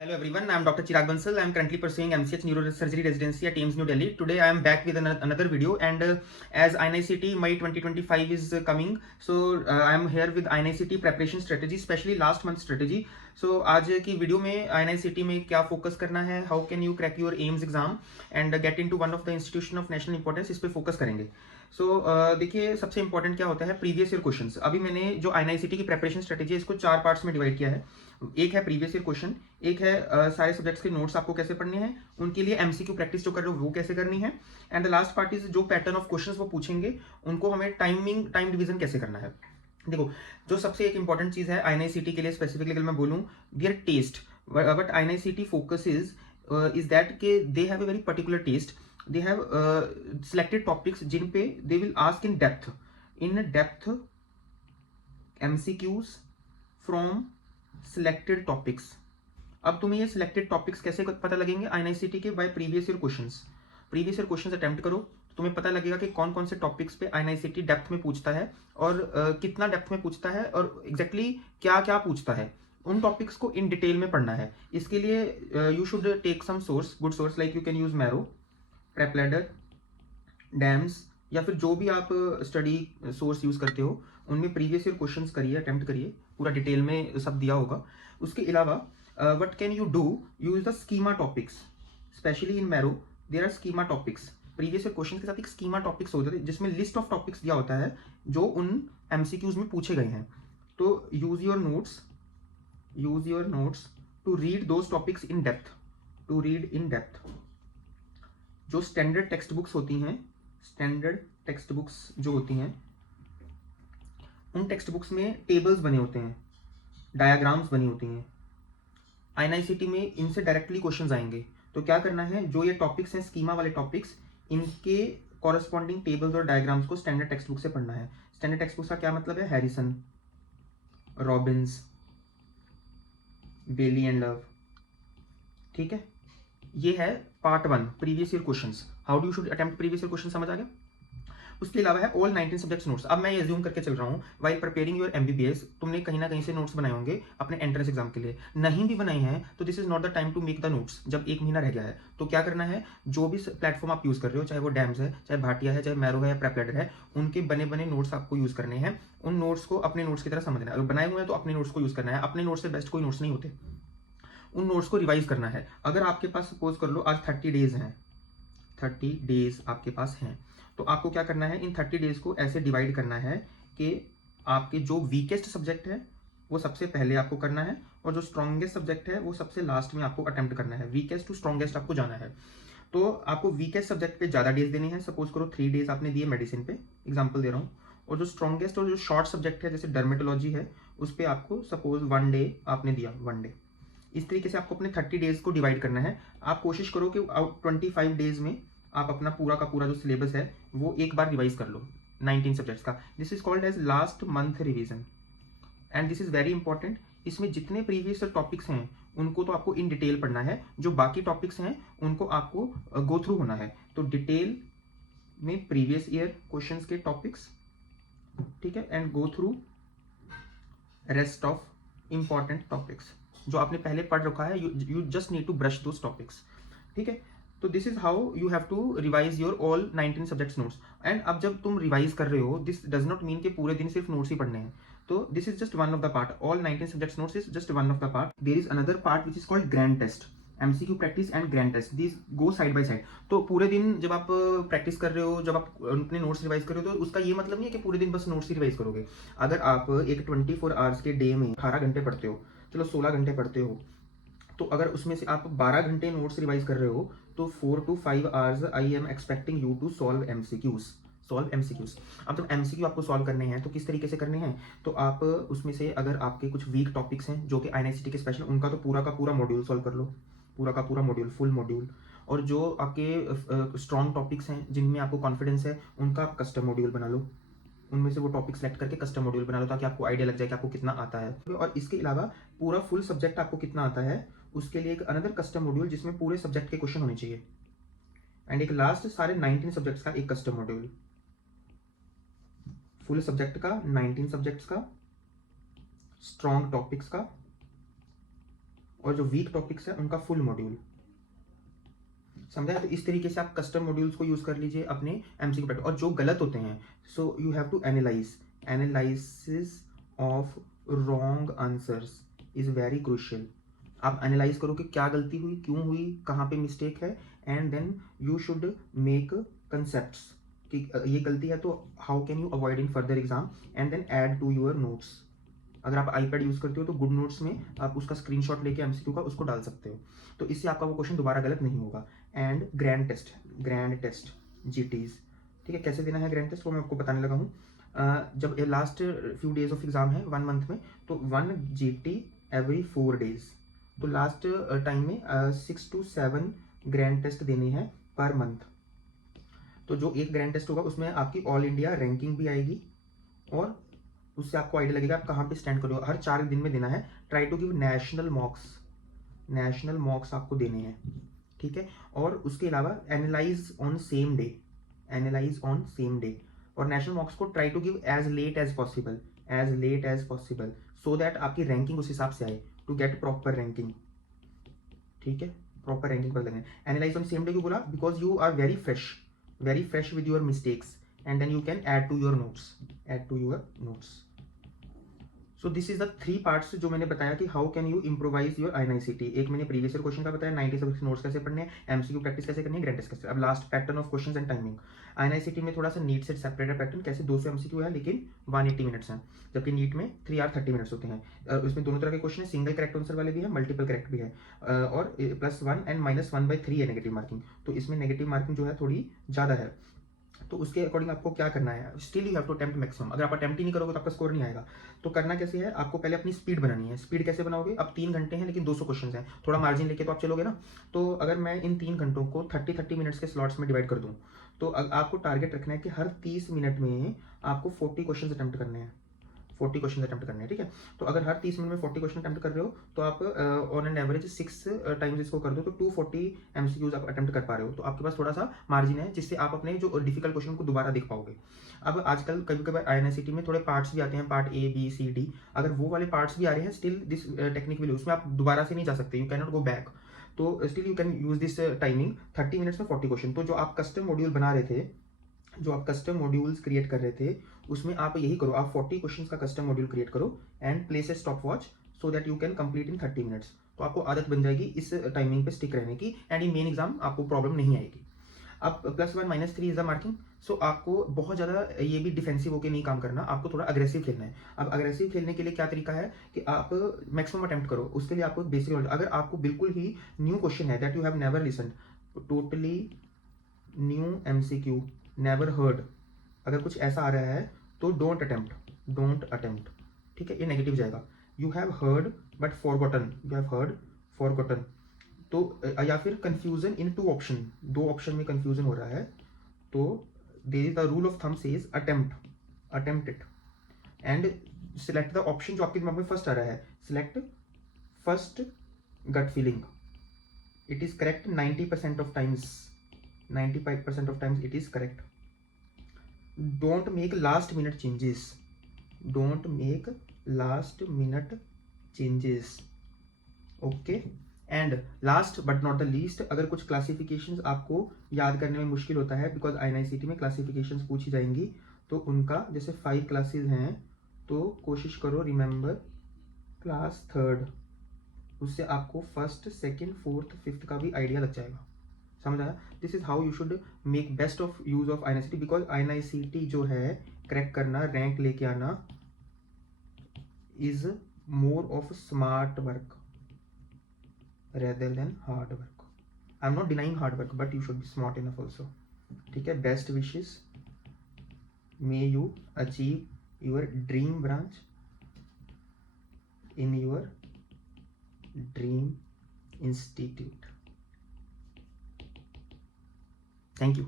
Hello everyone, I am Dr. Chirag Bansal. I am currently pursuing MCH Neurosurgery Residency at AIIMS New Delhi. Today I am back with another video and as INICT May 2025 is coming, so I am here with INICT preparation strategy, especially last month strategy. So आज की video में INICT में क्या focus करना है, how can you crack your AIIMS exam and get into one of the institution of national importance, इस पे focus करेंगे. देखिए सबसे इंपॉर्टेंट क्या होता है, प्रीवियस ईयर क्वेश्चंस. अभी मैंने जो INICT की प्रेपरेशन स्ट्रेटेजी है इसको 4 पार्ट्स में डिवाइड किया है. एक है प्रीवियस ईयर क्वेश्चन, एक है सारे सब्जेक्ट्स के नोट्स आपको कैसे पढ़ने हैं, उनके लिए एमसीक्यू प्रैक्टिस जो कर रहे हो वो कैसे करनी है, and the last part is जो पैटर्न ऑफ क्वेश्चंस वो पूछेंगे उनको हमें टाइम डिवीजन कैसे करना है. देखो, जो सबसे एक इंपॉर्टेंट चीज है आईएनआईसीटी के लिए स्पेसिफिकली अगर मैं बोलूं, their test, but INICET focus is that के they have a very particular test. They have selected topics जिन पे they will ask in depth MCQs from selected topics. अब तुम्हें ये सिलेक्टेड टॉपिक्स कैसे पता लगेंगे आईएनआईसीटी के? Bye previous year questions. Previous year questions attempt करो तो तुम्हें पता लगेगा कि कौन कौन से टॉपिक्स पे आईएनआईसीटी डेप्थ में पूछता है और कितना डेप्थ में पूछता है और एग्जैक्टली क्या क्या पूछता है. उन टॉपिक्स को इन डिटेल में पढ़ना है. इसके लिए you should take some source, good source, like you can use Marrow, PrepLadder, DAMS, या फिर जो भी आप स्टडी सोर्स यूज करते हो उनमें प्रीवियस ईयर क्वेश्चंस करिए, अटेम्प्ट करिए, पूरा डिटेल में सब दिया होगा. उसके अलावा what can you do, use the schema topics. Specially in Marrow there are schema topics. Previous year question के साथ एक स्कीमा टॉपिक्स हो जाते हैं जिसमें लिस्ट ऑफ टॉपिक्स दिया होता है जो उन एमसीक्यूज में पूछे गए हैं. तो use your notes to read those topics in depth. जो स्टैंडर्ड टेक्स्ट बुक्स होती हैं, स्टैंडर्ड टेक्स्ट बुक्स जो होती हैं, उन टेक्स्ट बुक्स में टेबल्स बने होते हैं, डायग्राम्स बनी होती हैं. आईएनआईसीटी में इनसे डायरेक्टली क्वेश्चंस आएंगे. तो क्या करना है, जो ये टॉपिक्स हैं स्कीमा वाले टॉपिक्स, इनके कॉरेस्पॉन्डिंग टेबल्स और डायग्राम्स को स्टैंडर्ड टेक्स्ट बुक से पढ़ना है. स्टैंडर्ड टेक्स्ट बुक का क्या मतलब है? Harrison, Robbins, Bailey and Love. ठीक है, ये है part 1 previous year questions. How do you should attempt previous year question, समझ आ गया? उसके अलावा है ऑल 19 सब्जेक्ट्स नोट्स. अब मैं ये अज्यूम करके चल रहा हूँ वाइल प्रिपेयरिंग योर एमबीबीएस, तुमने कहीं ना कहीं से नोट्स बनाए होंगे अपने एंट्रेंस एग्जाम के लिए. नहीं भी बनाए हैं तो this is not the time to make the notes. जब एक महीना रह गया है तो क्या करना है, जो भी प्लेटफॉर्म आप यूज कर रहे हो, चाहे वो डैम्स है, चाहे भाटिया है, चाहे मैरो है या प्रेपलेटर है, उनके बने बने नोट्स आपको यूज करने हैं. उन नोट्स को अपने नोट्स की तरह समझना है. अगर बनाए हुए हैं तो अपने नोट्स को यूज करना है. अपने नोट्स से बेस्ट कोई नोट्स नहीं होते. उन नोट्स को रिवाइज करना है. अगर आपके पास सपोज कर लो आज 30 डेज हैं, 30 डेज आपके पास हैं, तो आपको क्या करना है, इन 30 डेज को ऐसे डिवाइड करना है कि आपके जो वीकेस्ट सब्जेक्ट है वो सबसे पहले आपको करना है और जो स्ट्रॉन्गेस्ट सब्जेक्ट है वो सबसे लास्ट में आपको अटेम्प्ट करना है. वीकेस्ट टू स्ट्रॉन्गेस्ट आपको जाना है. तो आपको वीकेस्ट सब्जेक्ट पे ज़्यादा डेज देने हैं. सपोज करो 3 डेज आपने दिए मेडिसिन पे, एग्जाम्पल दे रहा हूँ. और जो स्ट्रॉन्गेस्ट और जो शॉर्ट सब्जेक्ट है जैसे डर्मेटोलॉजी है, उस पर आपको सपोज 1 डे आपने दिया, 1 डे. इस तरीके से आपको अपने 30 डेज को डिवाइड करना है. आप कोशिश करो कि 25 डेज में आप अपना पूरा का पूरा जो सिलेबस है वो एक बार रिवाइज कर लो 19 सब्जेक्ट्स का. This is called as last month revision and this is very important. इसमें जितने प्रीवियस टॉपिक्स हैं उनको तो आपको इन डिटेल पढ़ना है, जो बाकी टॉपिक्स हैं उनको आपको गो थ्रू होना है. तो डिटेल में प्रीवियस ईयर क्वेश्चंस के टॉपिक्स, ठीक है, and go through rest of important topics जो आपने पहले पढ़ रखा है. You just need to brush those topics. ठीक है, तो this is how you have to revise your all 19 subjects notes. And अब जब तुम रिवाइज कर रहे हो, दिस डज नॉट मीन कि पूरे दिन सिर्फ नोट्स ही पढ़ने हैं. तो this is just one of the part. All 19 subjects notes is just one of the part. There is another part which is called grand test. MCQ practice and grand test, this go side by side. तो पूरे दिन जब आप practice कर रहे हो, जब आप अपने नोट्स रिवाइज कर रहे हो, तो उसका ये मतलब नहीं है कि पूरे दिन बस नोट्स ही रिवाइज करोगे. अगर आप एक 24 आवर्स के डे में 18 घंटे पढ़ते हो, चलो 16 घंटे पढ़ते हो, तो अगर उसमें से आप 12 घंटे नोट्स रिवाइज कर रहे हो तो 4 to 5 hours I am expecting you to solve MCQs. अब जब एमसीक्यू आपको सॉल्व करने हैं तो किस तरीके से करने हैं, तो आप उसमें से अगर आपके कुछ वीक टॉपिक्स हैं जो कि आईएनआईसीटी के स्पेशल, उनका तो पूरा का पूरा मॉड्यूल सॉल्व कर लो, पूरा का पूरा मॉड्यूल, फुल मॉड्यूल. और जो आपके स्ट्रॉन्ग टॉपिक्स हैं जिनमें आपको कॉन्फिडेंस है, उनका आप कस्टम मॉड्यूल बना लो. उनमें से वो टॉपिक सेलेक्ट करके कस्टम मॉड्यूल बना लो ताकि आपको आइडिया लग जाए कि आपको कितना आता है. और इसके अलावा पूरा फुल सब्जेक्ट आपको कितना आता है, उसके लिए एक अनदर कस्टम मॉड्यूल जिसमें पूरे सब्जेक्ट के क्वेश्चन होने चाहिए. एंड एक लास्ट सारे 19 सब्जेक्ट्स का एक कस्टम मॉड्यूल. फुल सब्जेक्ट का, 19 सब्जेक्ट्स का, स्ट्रॉन्ग टॉपिक्स का और जो वीक टॉपिक्स है उनका फुल मॉड्यूल। समझा? तो इस तरीके से आप कस्टम मॉड्यूल्स को यूज कर लीजिए अपने एमसीक्यू प्रैक्टिस। और जो गलत होते हैं, so you have to analysis of wrong answers is very crucial. आप एनालाइज करो कि क्या गलती हुई, क्यों हुई, कहाँ पे मिस्टेक है, and then you should make concepts कि ये गलती है तो how can you avoid in further exam, and then add to your notes. अगर आप आईपैड यूज करते हो तो गुड नोट्स में आप उसका स्क्रीनशॉट लेके एमसीक्यू का उसको डाल सकते हो, तो इससे आपका वो क्वेश्चन दोबारा गलत नहीं होगा। एंड ग्रैंड टेस्ट जीटीज, ठीक है, कैसे देना है ग्रैंड टेस्ट वो मैं आपको बताने लगा हूँ। जब last few days of exam है 1 मंथ में, तो 1 जीटी एवरी 4 डेज। तो लास्ट टाइम में 6 to 7 ग्रैंड टेस्ट देने हैं पर मंथ। तो जो एक ग्रैंड टेस्ट होगा उसमें आपकी ऑल इंडिया रैंकिंग भी आएगी और उससे आपको आइडिया लगेगा आप कहाँ पे स्टैंड करो। हर 4 दिन में देना है। Try to give national mocks आपको देने हैं, ठीक है। और उसके अलावा एनालाइज ऑन सेम डे, और नेशनल मॉक्स को try to give as late as possible so that आपकी रैंकिंग उस हिसाब से आए, टू गेट प्रॉपर रैंकिंग, ठीक है। प्रॉपर रैंकिंग पर लगना है। एनालाइज ऑन सेम डे क्यों बोला? Because you are very fresh with your mistakes, and then you can add to your notes. So this is the 3 parts जो मैंने बताया कि how can you improvise your INICT। एक मैंने previous year question का बताया, 90 सब्जेक्ट नोट्स कैसे पढ़ने हैं, एमसीक्यू प्रैक्टिस कैसे करनी है, ग्रैंड टेस्ट कैसे। अब last pattern of questions and timing. INICT में थोड़ा सा नीट से सेपरेटेड पैटर्न, कैसे 200 एमसीक्यू है लेकिन 180 मिनट्स हैं, जबकि नीट में 3 hour 30 मिनट्स होते हैं। उसमें दोनों तरह के क्वेश्चन है, सिंगल करेक्ट आंसर वाले भी है, मल्टीपल करेक्ट भी है, और +1 and -1/3 है नेगेटिव मार्किंग। तो इसमें नेगेटिव मार्किंग जो है थोड़ी ज़्यादा है, तो उसके अकॉर्डिंग आपको क्या करना है, still you have to attempt maximum. अगर आप अटेम्प्ट ही नहीं करोगे तो आपका स्कोर नहीं आएगा। तो करना कैसे है, आपको पहले अपनी स्पीड बनानी है। स्पीड कैसे बनाओगे? अब 3 घंटे हैं लेकिन 200 क्वेश्चन हैं, थोड़ा मार्जिन लेके तो आप चलोगे ना। तो अगर मैं इन 3 घंटों को 30 मिनट्स के स्लॉट्स में डिवाइड कर दूँ, तो आपको टारगेट रखना है कि हर 30 मिनट में आपको 40 क्वेश्चन अटेम्प्ट करने हैं, 40 क्वेश्चन अटेम्प्ट करने हैं, ठीक है। तो अगर हर 30 मिनट में 40 क्वेश्चन अटेम्प्ट कर रहे हो तो आप ऑन एन एवरेज 6 टाइम्स इसको कर दो तो 240 एमसीक्यूज आप अटेम्प्ट कर पा रहे हो। तो आपके पास थोड़ा सा मार्जिन है जिससे आप अपने जो डिफिकल्ट क्वेश्चन को दोबारा देख पाओगे। अब आजकल कभी कभी INICT में थोड़े पार्ट्स भी आते हैं, part A B C D। अगर वो वाले पार्ट्स भी आ रहे हैं, स्टिल दिस टेक्निक विल, उसमें आप दोबारा से नहीं जा सकते, you can not go back. तो still you can use this timing 30 minutes में 40 क्वेश्चन। तो जो आप कस्टम मॉड्यूल बना रहे थे, जो आप कस्टम मॉड्यूल्स क्रिएट कर रहे थे, उसमें आप यही करो, आप 40 क्वेश्चंस का कस्टम मॉड्यूल क्रिएट करो and place a stop watch so that you can complete in 30 minutes. तो आपको आदत बन जाएगी इस टाइमिंग पे स्टिक रहने की, एंड इन मेन एग्जाम आपको प्रॉब्लम नहीं आएगी। अब +1 -3 इज द मार्किंग। सो आपको बहुत ज़्यादा ये भी डिफेंसिव होकर नहीं काम करना, आपको थोड़ा अग्रेसिव खेलना है। अब अग्रेसिव खेलने के लिए क्या तरीका है कि आप मैक्सिमम अटेम्प्ट करो। उसके लिए आपको बेसिक नॉलेज, अगर आपको बिल्कुल ही न्यू क्वेश्चन है that you have never listen, totally new MCQ, never heard, अगर कुछ ऐसा आ रहा है तो डोंट अटेम्प्ट, ठीक है, ये नेगेटिव जाएगा। You have heard but forgotten, तो या फिर कंफ्यूजन इन 2 ऑप्शन, 2 ऑप्शन में कंफ्यूजन हो रहा है, तो there is the rule of thumb says attempt it and select the option जो आपके दिमाग में फर्स्ट आ रहा है। Select first gut feeling, it is correct 90% of times, 95% of times it is correct. Don't make last minute changes, okay। And last but not the least, अगर कुछ classifications आपको याद करने में मुश्किल होता है, बिकॉज INICT में क्लासिफिकेशंस पूछी जाएंगी, तो उनका जैसे 5 क्लासेस हैं, तो कोशिश करो रिमेंबर क्लास 3rd, उससे आपको 1st 2nd 4th 5th का भी आइडिया लग जाएगा। समझ आया? This is how you should make best of use of INICT, because INICT जो है क्रैक करना, रैंक लेके आना is more of smart work rather than hard work. I am not denying hard work, but you should be smart enough also, ठीक है। Best wishes, may you achieve your dream branch in your dream institute. Thank you.